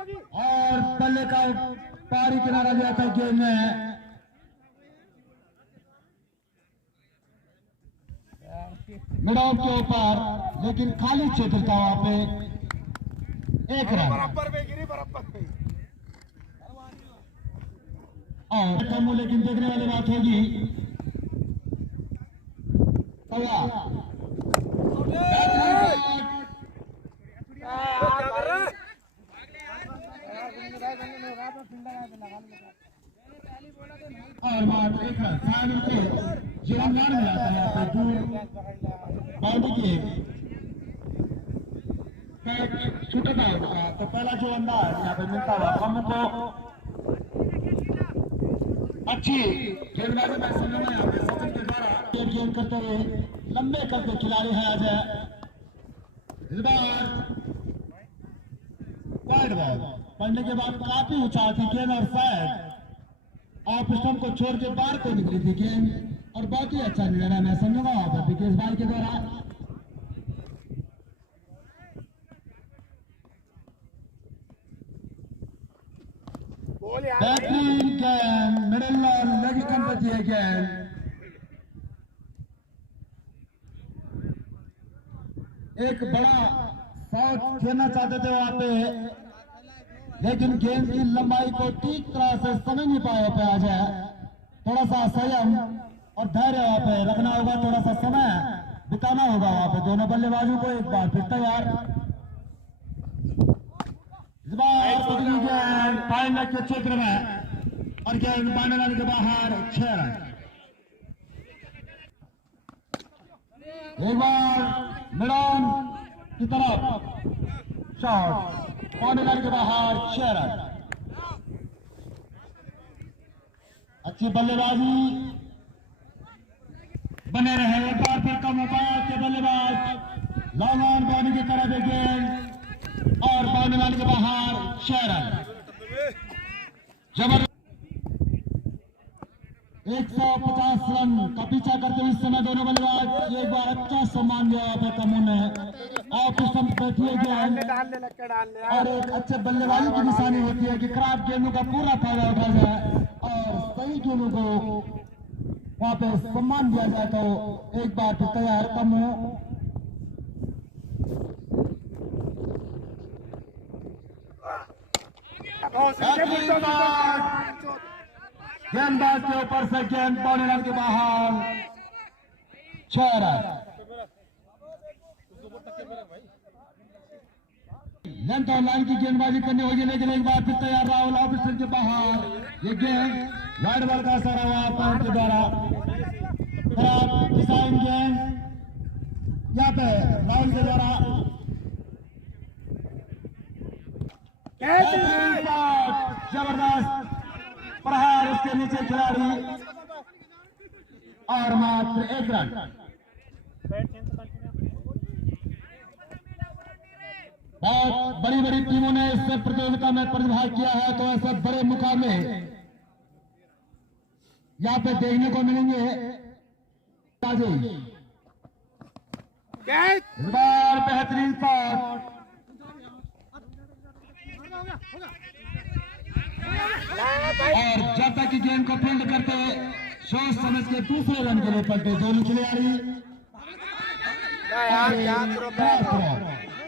और बल्ले का पारी किनारा दिया था गेम में। मिडॉफ के ऊपर, लेकिन खाली क्षेत्र था वहां पे। एक रन और कम, लेकिन देखने वाली बात होगी और मात्र एक रन फाइनल के जीवन मिलाता है यहाँ पे बाउंड्री के छूटा था उनका। तो पहला जो अंदाज यहाँ पे मिलता हुआ हम को अच्छी गेंदबाजी में समझना यहाँ पे सचिन के द्वारा गेंद करते हुए लंबे करते खिलाड़ी है अजय। इस बार वाइड बॉल पढ़ने के बाद काफी ऊंचा थी गेंद और शायद ऑफ स्टंप को छोड़ के बाहर को निकली थी गेंद और बहुत ही अच्छा निर्णय मैं समझूंगा वहां पर विकेश भाई के द्वारा। बेहतरीन गेंद मिडिल लेग स्टंप पर थी गेंद। एक बड़ा शॉट खेलना चाहते थे वहां पे, लेकिन गेंद की लंबाई को ठीक तरह से समझ नहीं पाए पे आ जाए। थोड़ा सा संयम और धैर्य वहां पे रखना होगा, थोड़ा सा समय बिताना होगा वहां पे दोनों बल्लेबाजों को। एक बार फिर तैयार, इस बार पकड़ी गेंद फाइनल के क्षेत्र में और गेंद बाने लाने के बाहर 6 रन। एक बार मिडॉन की तरफ शॉट पाने लाने के बाहर 6 रन। अच्छी बल्लेबाजी बने रहे। एक बार फिर कम उपाय के बल्लेबाज लॉन्ग ऑन पाने की तरफ गेंद और पाने लाने के बाहर 6 रन। जबरदस्त 150 रन का पीछा करते हुए इस समय दोनों बल्लेबाज एक बार अच्छा सम्मान दिया है कमों ने। ऑफ स्टंप बैठिए गेंद और एक अच्छे बल्लेबाजी की निशानी होती है कि खराब गेंदों का पूरा फायदा उठा जाए और सही गेंदों को वहां पे सम्मान दिया जाए। तो एक बार फिर तैयार कमों, गेंदबाज के ऊपर से गेंद पौने रन के बाहर 6 रन। लेंथ और लाइन की गेंदबाजी करनी होगी, लेकिन एक बार फिर तैयार राहुल ऑफिसर के बाहर। ये गेंद वाइड बॉल का असर हुआ पॉइंट के द्वारा। खराब डिजाइन गेंद यहाँ पे राहुल के द्वारा। जबरदस्त प्रहार, उसके नीचे खिलाड़ी और मात्र 1 रन। बहुत बड़ी बड़ी टीमों ने इस प्रतियोगिता में प्रतिभाग किया है, तो ऐसे बड़े मुकाबले यहाँ पे देखने को मिलेंगे। इस बार बेहतरीन शॉट और जब तक की गेंद को फील्ड करते सोच समझ के दूसरे रन के लिए पलटे दोनों खिलाड़ी।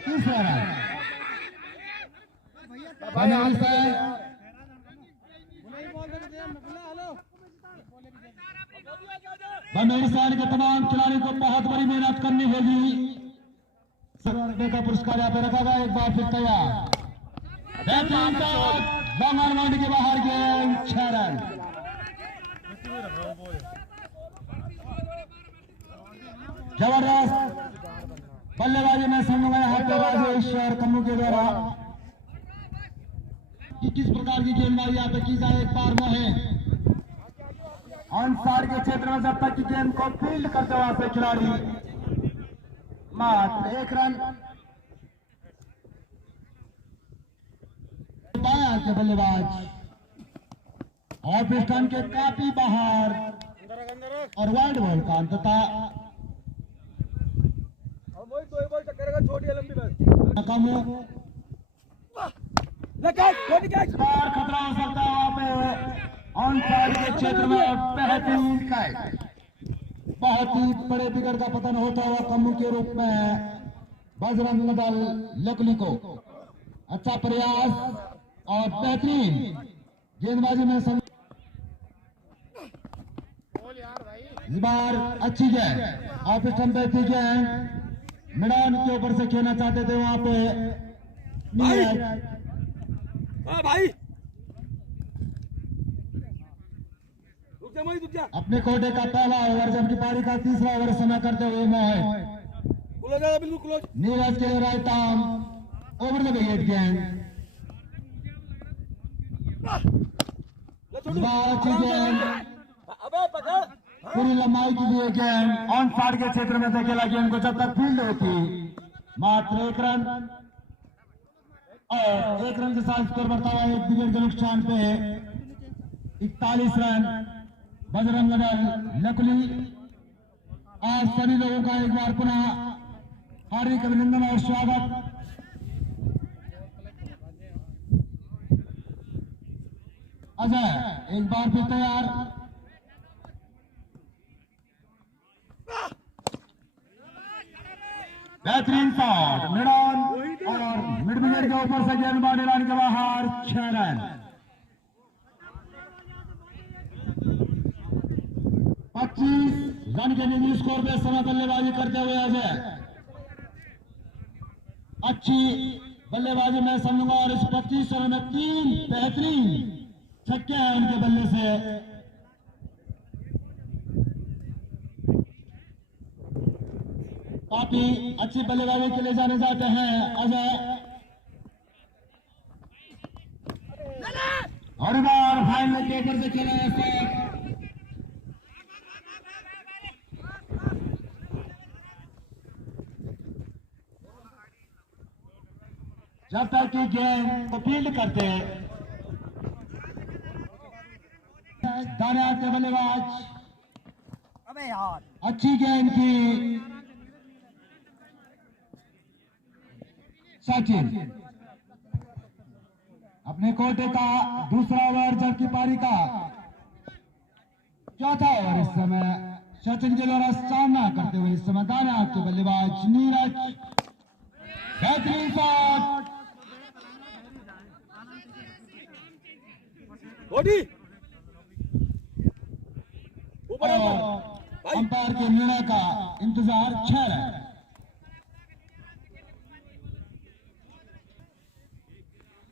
तीसरा रन बमेरिस्तान के तमाम खिलाड़ियों को बहुत बड़ी मेहनत करनी होगी। का पुरस्कार यहाँ पे रखा गया। एक बार फिर तैयार, लॉन्ग के बाहर गेंद 6 रन। जबरदस्त बल्लेबाजी में समझ यहाँ पे राजेश और कम्मू के द्वारा कि किस प्रकार की गेंदबाजी यहाँ पे की जाए। एक बार वो है अंसार के क्षेत्र में जब तक की गेंद को फील्ड करते वहां से खिलाड़ी मात्र 1 रन। बाया के बल्लेबाज ऑफ स्टंप के काफी बाहर और वाइड बॉल का अंततः बार खतरा हो सकता है वहां पे ऑन साइड के क्षेत्र में बेहतरीन कैच, बहुत ही बड़े विकेट का पतन होता हुआ कम्मू के रूप में बजरंग दल लकली को अच्छा प्रयास और बेहतरीन गेंदबाजी में इस बार अच्छी गेंद ऑफ स्टंप पे थी गेंद मैदान के ऊपर से खेलना चाहते थे वहां पे भाई अपने कोटे का पहला ओवर जबकि पारी का तीसरा ओवर समय करते हुए मोहित बिल्कुल नीरज के right arm over the wicket गेंद अच्छी गेंद पूरी लंबाई की लिए गेंद ऑन साइड के क्षेत्र में से खेला गेंद को जब तक फील्ड होती मात्र 1 रन और 1 रन के साथ स्कोर बढ़ता हुआ 1 विकेट के नुकसान पे 41 रन बजरंग दल लकली। आज सभी लोगों का एक बार पुनः हार्दिक अभिनंदन और स्वागत। अजय एक बार फिर तैयार, बेहतरीन शॉट मिड ऑन और मिड विकेट के ऊपर से गेंदबाज लाइन के बाहर 6 रन। 25 रन के निजी स्कोर पे समय बल्लेबाजी करते हुए अजय अच्छी बल्लेबाजी मैं समझूंगा और इस 25 रन में 3 बेहतरीन छक्के हैं उनके बल्ले से। काफी अच्छी बल्लेबाजी के लिए जाने जाते हैं अजय और बार फाइनल के ऊपर से खेला ऐसा जब तक कि गेंद को फील्ड करते दानियात के बल्लेबाज अबे यार अच्छी गेंद की सचिन अपने कोटे का दूसरा ओवर जबकि पारी का चौथा ओवर इस समय सचिन के द्वारा सामना करते हुए इस समय दानियात के बल्लेबाज नीरज बेहतरीन शॉट अंपायर के निर्णय का इंतजार 6 रन।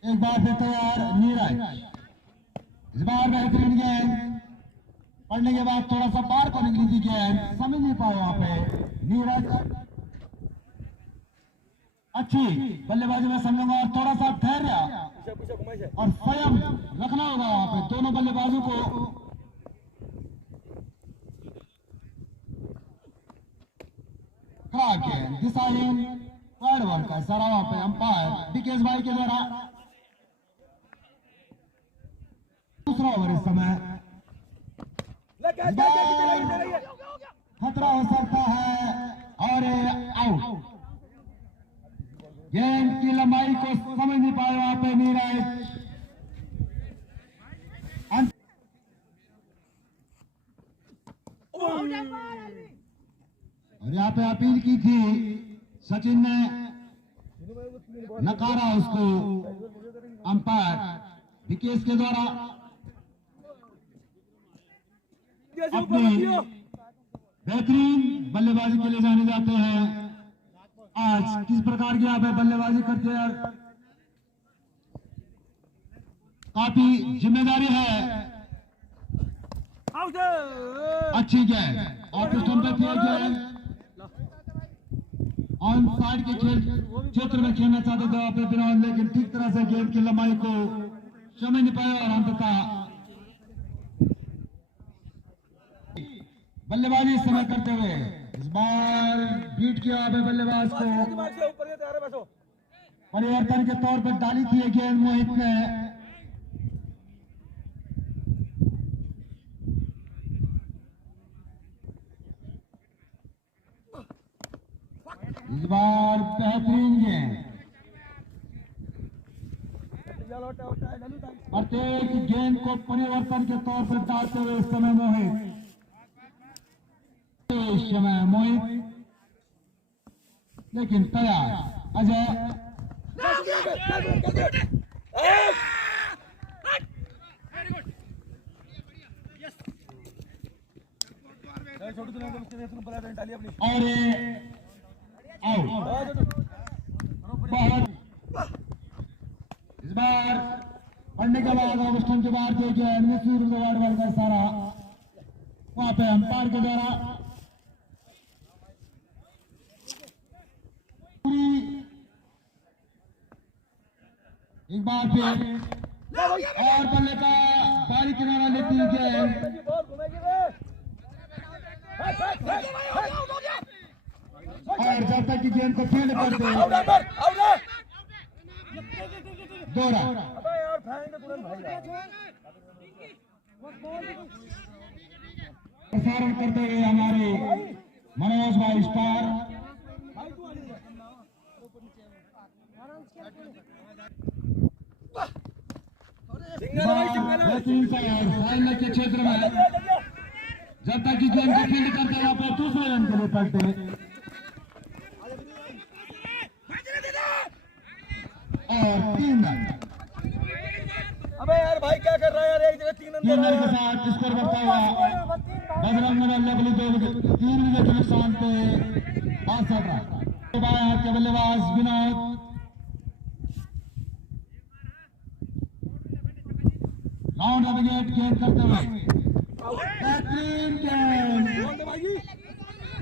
एक बार फिर तैयार नीरज, इस बार बेहतरीन गेंद पढ़ने के बाद थोड़ा सा बार को निकली थी गेंद, समझ नहीं पाया वहां पे नीरज अच्छी बल्लेबाजी में समझूंगा और थोड़ा सा धैर्य और स्वयं रखना होगा वहां पे दोनों बल्लेबाजों को। दिशाहीन थर्ड बॉल का इशारा वहां पे अंपायर विकेश भाई के द्वारा दूसरा ओवर इस समय खतरा हो सकता है और आउट। गेंद की लंबाई को समझ नहीं पाए वहां पे नीरज और यहाँ पे अपील की थी सचिन ने नकारा उसको अंपायर विकेश के द्वारा। अपनी बेहतरीन बल्लेबाजी के लिए जाने जाते हैं। आज किस प्रकार की यहाँ पे बल्लेबाजी करते हैं, काफी जिम्मेदारी है। अच्छी गेंद ऑफ स्टंप पे किया गेंद ऑन साइड के खेल क्षेत्र में खेलना चाहते थे वहां पे बिना, लेकिन ठीक तरह से गेंद की लंबाई को समझ नहीं पाया और अंततः बल्लेबाजी समय करते हुए इस बार बीट किया बल्लेबाज को परिवर्तन के तौर पर डाली थी गेंद मोहित ने। इस बार बेहतरीन गेंद प्रत्येक गेंद को परिवर्तन के तौर पर डालते हुए इस समय मोहित लेकिन तैयार अजय और आउट। इस बार पढ़ने के बाद ऑगस्टन के बाहर देखिए वार्ड वाल का सारा वहां पे अंपायर के द्वारा एक बार फिर और बल्ले का बारी किनारा लेती है और जब तक की गेंद को फील्ड कर दे दौरा प्रसारण करते हुए हमारे मनोज भाई स्टार फाइनल के क्षेत्र में जब तक की गेंद को फील्ड करते हैं आप दूसरे रन के लिए पलटे और 3 रन। अबे यार भाई क्या कर रहा है यार, एक जगह 3 रन 3 रन के साथ स्कोर बढ़ता हुआ बजरंग दल लगली 3 विकेट के नुकसान पे 62 रन। हाथ के बल्लेबाज विनोद राउंड ऑफ विकेट गेंद करते हुए बेहतरीन गेंद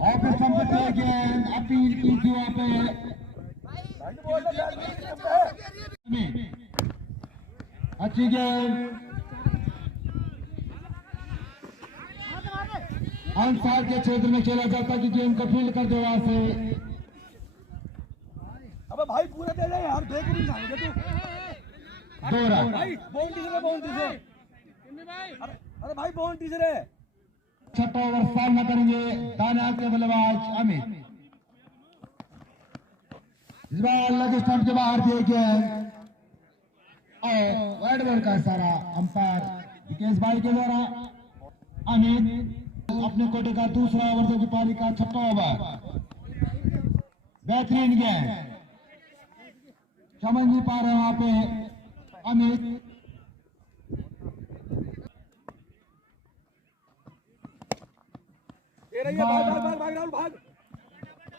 ऑफिस संपत्ति गेंद अपील की थी वहां पे अच्छी गेंद अंसार के क्षेत्र में खेला जाता कि गेंद को फील्ड कर दे वहां से। अबे भाई पूरा दे दे यार, देख नहीं जाएंगे तू 2 रन। भाई बाउंड्री से अरे भाई बाउंड्री से रे। छठा ओवर सामना करेंगे दाने हाथ के बल्लेबाज अमित। इस बार लग स्टंप के बाहर दिए गए और वाइड बॉल का सारा अंपायर विकेश भाई के द्वारा अमित अपने कोटे का दूसरा ओवर की पारी का छठा ओवर बेहतरीन गेंद समझ नहीं पा रहे वहां पे अमित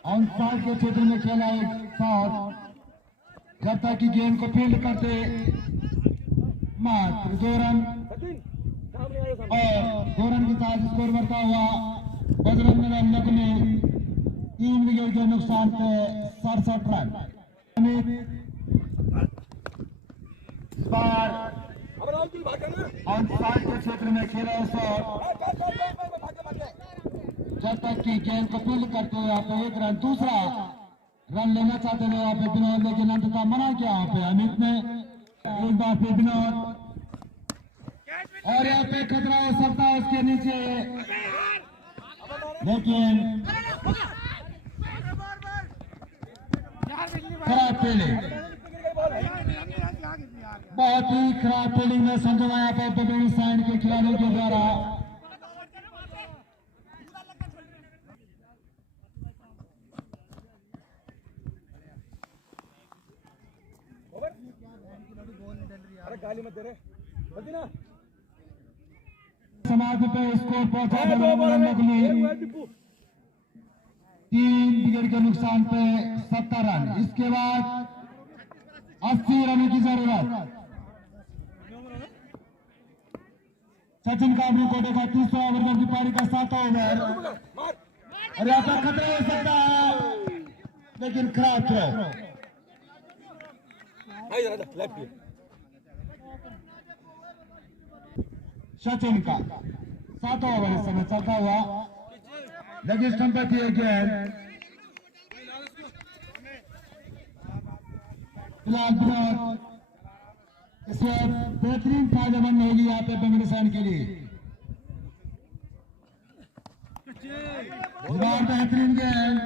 अंसार के क्षेत्र में खेला एक शॉट जब तक की गेंद को फील्ड करते मात्र 2 रन और 2 रन के साथ स्कोर बढ़ता हुआ बजरंग दल ने 3 विकेट के नुकसान पे 67 रन। इस बार अंसार के क्षेत्र में खेला शॉट जब तक की गेंद को फील्ड करते हुए यहाँ पे 1 रन दूसरा रन लेना चाहते थे यहाँ पे विनोद, लेकिन अंततः मना किया यहाँ पे अमित ने। एक बार फिर विनोद और यहाँ पे खतरा हो सकता है उसके नीचे, लेकिन खराब फील्डिंग, बहुत ही खराब फील्डिंग में संजय यहाँ पे बबेड़ी साइड के खिलाड़ियों के द्वारा गाली मत दे रे ना। समाप्ति पे स्कोर पहुंचा देने के लिए 3 विकेट के नुकसान पे 70 रन। इसके बाद 80 रन की जरूरत। सचिन का अपने कोटे का तीसरा ओवर की पारी का 7वां ओवर और यहाँ पर खतरा हो सकता है, लेकिन खराब थ्रो। सचिन का 7वां ओवर इस समय चलता हुआ लगी स्टंप पे किए गेंद फिलहाल विनोद इसे बेहतरीन फायदेमंद होगी यहाँ पे बंगड़ी साइन के लिए। बेहतरीन गेंद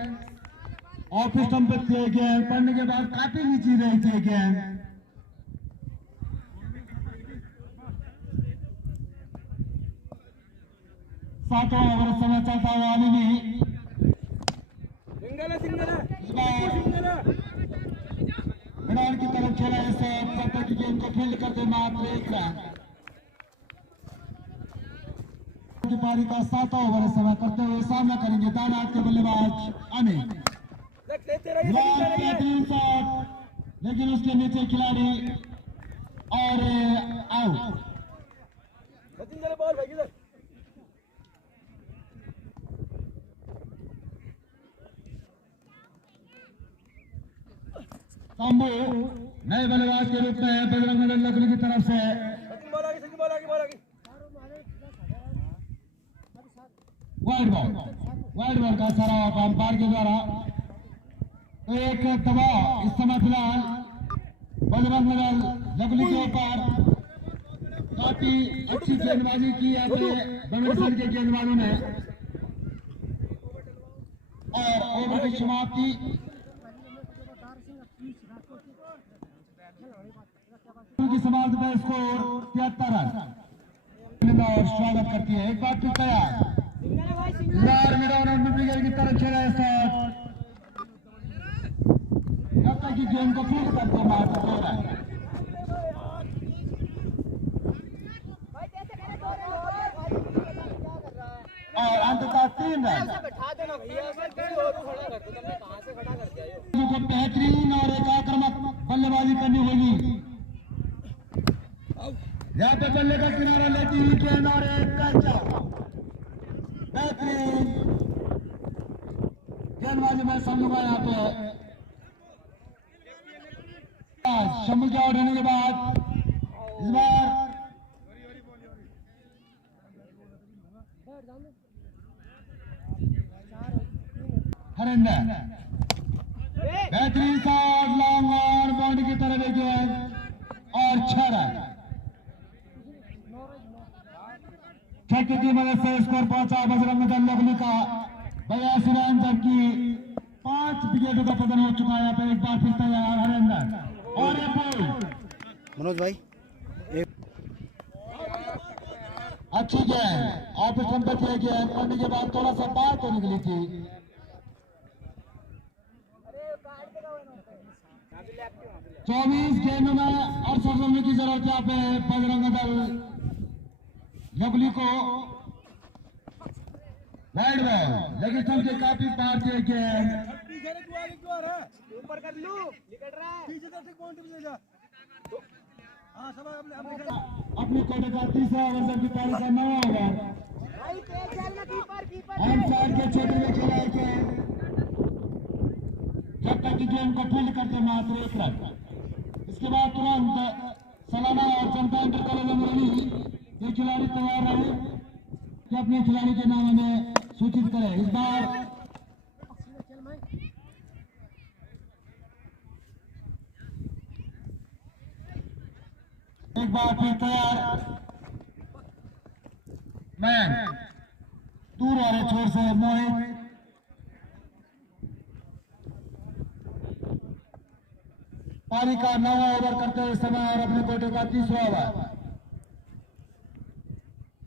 ऑफ स्टंप पे किए गेंद पड़ने के बाद काफी नीचे रही थी गेंद सातवां ओवर समय चलता हुआ आलिमी सिंगल है सिंगल है इस बार सिंगल है मैदान की तरफ खेला है शॉट जब तक कि गेंद को फील्ड करते मात्र एक रन की पारी का सातवां ओवर समय करते हुए सामना करेंगे दानात के बल्लेबाज अनिल लेते रहिए बेहतरीन शॉट लेकिन उसके नीचे खिलाड़ी और आउट सचिन चले बॉल भाई किधर काम्बो नए बल्लेबाज के रूप में बजरंग दल लखनऊ की तरफ से सचिन बॉल आगे सचिन बॉल आगे बॉल आगे वाइड बॉल का सारा अंपायर के द्वारा एक दबाव इस समय फिलहाल बजरंग दल लखनऊ के ऊपर काफी अच्छी गेंदबाजी की है बंगलादेश के गेंदबाजों ने और ओवर की समाप्ति की समाप्ति का स्कोर 73 रन और स्वागत करती है एक बार फिर तैयार की तरफ खेला है शॉट जब तक कि गेंद को फील्ड करते मात्र 2 रन और अंततः 3 रन को बेहतरीन और एक आक्रामक बल्लेबाजी करनी होगी यहाँ पे बल्ले का किनारा लेती हुई गेंद और एक कैच बेहतरीन गेंदबाजी मैं समझूंगा यहाँ पे शम्भू के आउट होने के बाद इस बार हरिंदर बेहतरीन शॉट लॉन्ग और बाउंड्री की तरफ एक गेंद और 6 रन छक्के की मदद से स्कोर पहुंचा बजरंग दल लखनऊ का 82 रन जबकि 5 विकेटों का पतन हो चुका है यहाँ पे एक बार फिर तैयार हरिंदर और एक बॉल मनोज भाई अच्छी गेंद ऑफिस नंबर की गेंद करने के बाद थोड़ा सा बात तो निकली थी 24 गेंदों में 68 रन की जरूरत यहाँ पे बजरंग दल लखनऊ को वाइड बॉल लेकिन चल के काफी पार किए गेंद ऊपर कर लू निकल रहा है पीछे से कौन टीम जा हां सब अपनी कोटे का तीसरा ओवर की पारी का 9वां ओवर भाई तेज चलना कीपर ऑन साइड के क्षेत्र में खेला है गेंद जब तक कि गेंद को फील्ड करते मात्र 1 रन इसके बाद तुरंत सलाना और जनता इंटर कॉलेज अमरेली ये खिलाड़ी तैयार रहे कि अपने खिलाड़ी के नाम हमें सूचित करें इस बार एक बार फिर तैयार मैन दूर वाले छोर से मोहित पारी का 9वां ओवर करते हुए समय और अपने कोटे का 30वां ओवर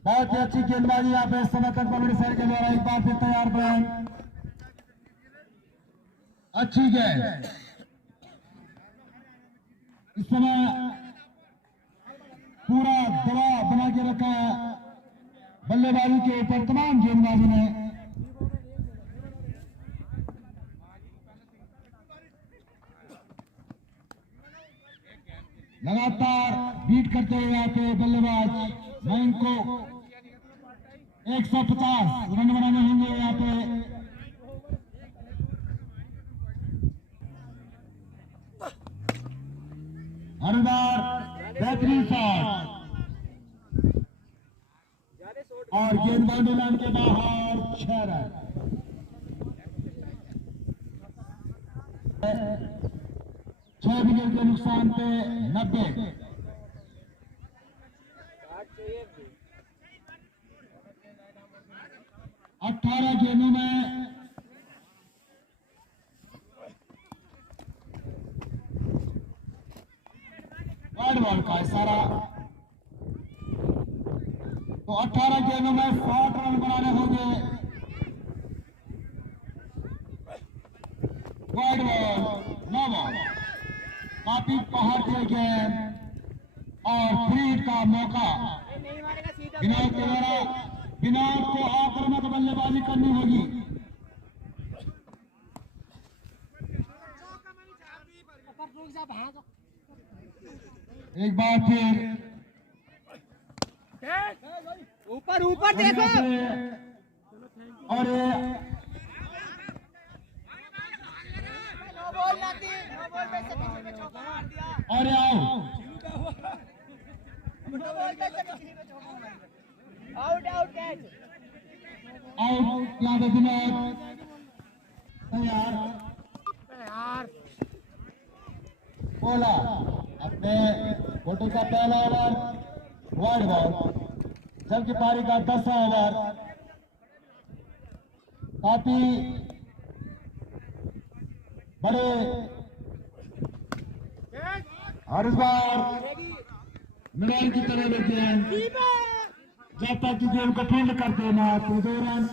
बहुत ही अच्छी गेंदबाजी यहाँ पे इस समय तक बंगलादेश के द्वारा एक बार फिर तैयार बयान अच्छी गेंद इस समय पूरा दबाव बना के रखा है बल्लेबाजी के ऊपर तमाम गेंदबाजों ने लगातार बीट करते हुए यहाँ पे बल्लेबाज मयंक को 150 रन बनाने होंगे यहाँ पे हरिदार बेहतरीन शॉट और गेंद बाउंड्री लाइन के बाहर 6 रन 6 विकेट के नुकसान पे 90 18 गेंदों में वाइड बॉल का इशारा तो 18 गेंदों में 60 रन बनाने होंगे। वाइड बॉल, नो बॉल, काफी पहाड़ दिए गेंद और फ्री का मौका। विनोद के द्वारा विनोद को आक्रामक बल्लेबाजी करनी होगी। एक बार फिर ऊपर ऊपर देखो और और आउट आउट कैच आउट। यहाँ पे विनोद तैयार बोला अपने फोटो का पहला ओवर वाइड बॉल, जबकि पारी का 10वां ओवर। काफी बड़े और इस बार मिडाल की तरह लेते हैं। जब तक कि गेम को फील्ड कर देना तो 2 रन।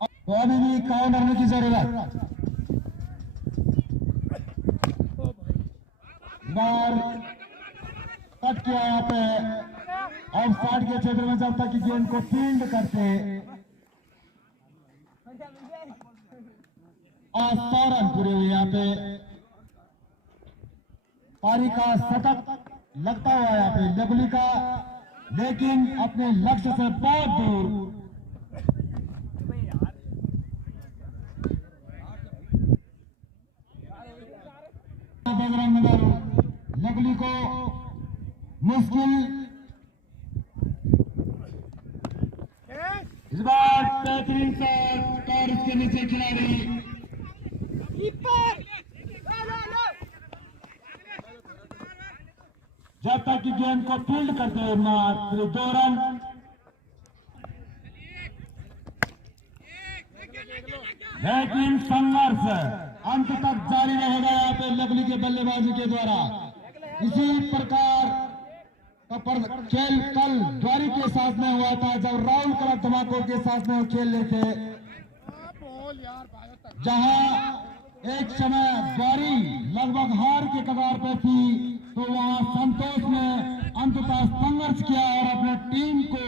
तो अभी भी काउंट करने की जरूरत। बार कट किया यहाँ पे ऑफ साइड के क्षेत्र में। जब तक कि गेंद को फील्ड करते और 100 रन पूरे हुए। यहाँ पे पारी का शतक लगता हुआ यहाँ पे लवली का, लेकिन अपने लक्ष्य से बहुत दूर। बजरंग दल लवली को मुश्किल। इस बार बेहतरीन शॉट और उसके नीचे खिलाड़ी जब तक कि गेंद को फील्ड करते मात्र 2 रन। लेकिन संघर्ष अंत तक जारी रहेगा यहाँ पे लवली के बल्लेबाजी के द्वारा। इसी प्रकार का खेल कल द्वारी के साथ में हुआ था, जब राहुल क्लब धमाकों के साथ में खेल रहे थे, जहां एक समय द्वारी लगभग हार के कगार पर थी, तो वहां संतोष ने अंततः संघर्ष किया और अपने टीम को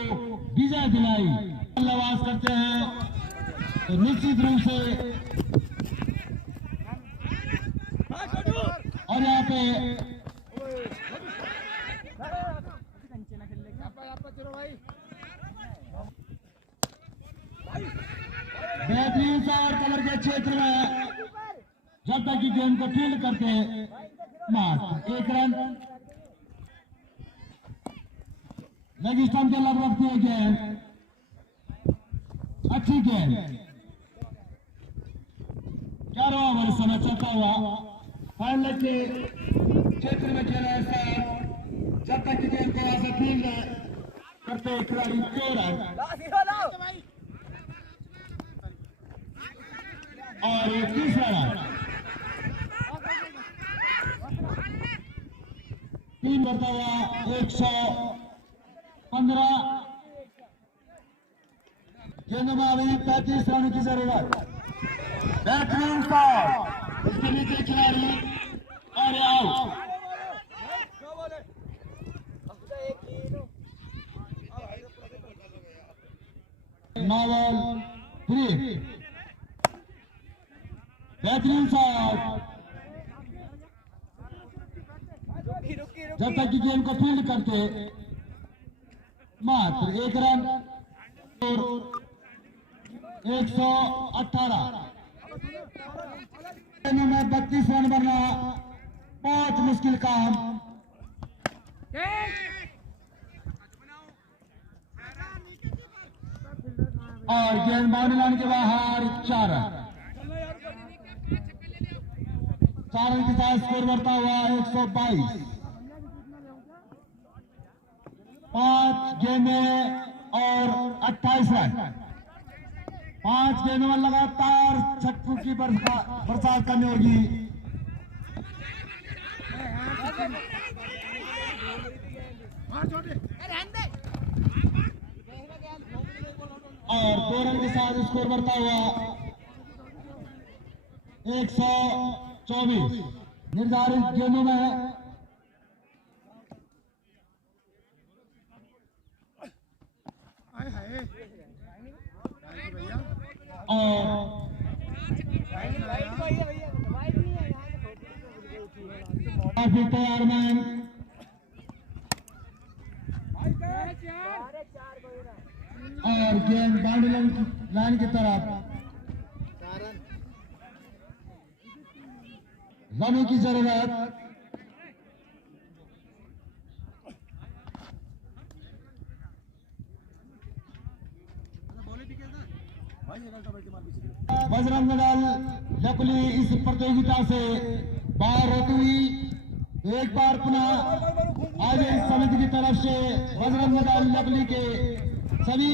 विजय दिलाई। बल्लेबाज करते हैं तो निश्चित रूप से और यहाँ पे बेहतरीन शॉट कलर के क्षेत्र में। जब तक कि गेंद को फील्ड करते मात्र 1 रन। लेग स्टंप के लगभग दिए गेंद, अच्छी गेंद। 11वां ओवर समय चलता हुआ फाइनल के क्षेत्र में खेला है। जब तक कि गेंद को वहां से फील्ड करते खिलाड़ी 2 रन और 3रा रन। 3 करता हुआ 115। गेंद में अभी 35 रन की जरूरत। बेहतरीन शॉट, उसके नीचे खिलाड़ी और आउट। नॉवल 3। बेहतरीन शॉट। जब तक कि गेंद को फील्ड करते मात्र 1 रन और 118। में 32 रन बनना बहुत मुश्किल काम। और गेंद बाउंड्री लाइन के बाहर 4 रन। 4 रन के साथ स्कोर बढ़ता हुआ 122। 5 गेंदें और 28 रन। 5 गेंदों में लगातार छक्कों की बरसात करनी होगी। और 2 रन के साथ स्कोर बढ़ता हुआ 124 निर्धारित गेंदों में और काफी तैयार मैन और गेंद बाउंड्री लाइन की तरफ रनों की जरूरत बजरंग दल लकुली इस प्रतियोगिता से बाहर होती हुई एक बार पुनः आज इस समिति की तरफ से बजरंग दल लकुली के सभी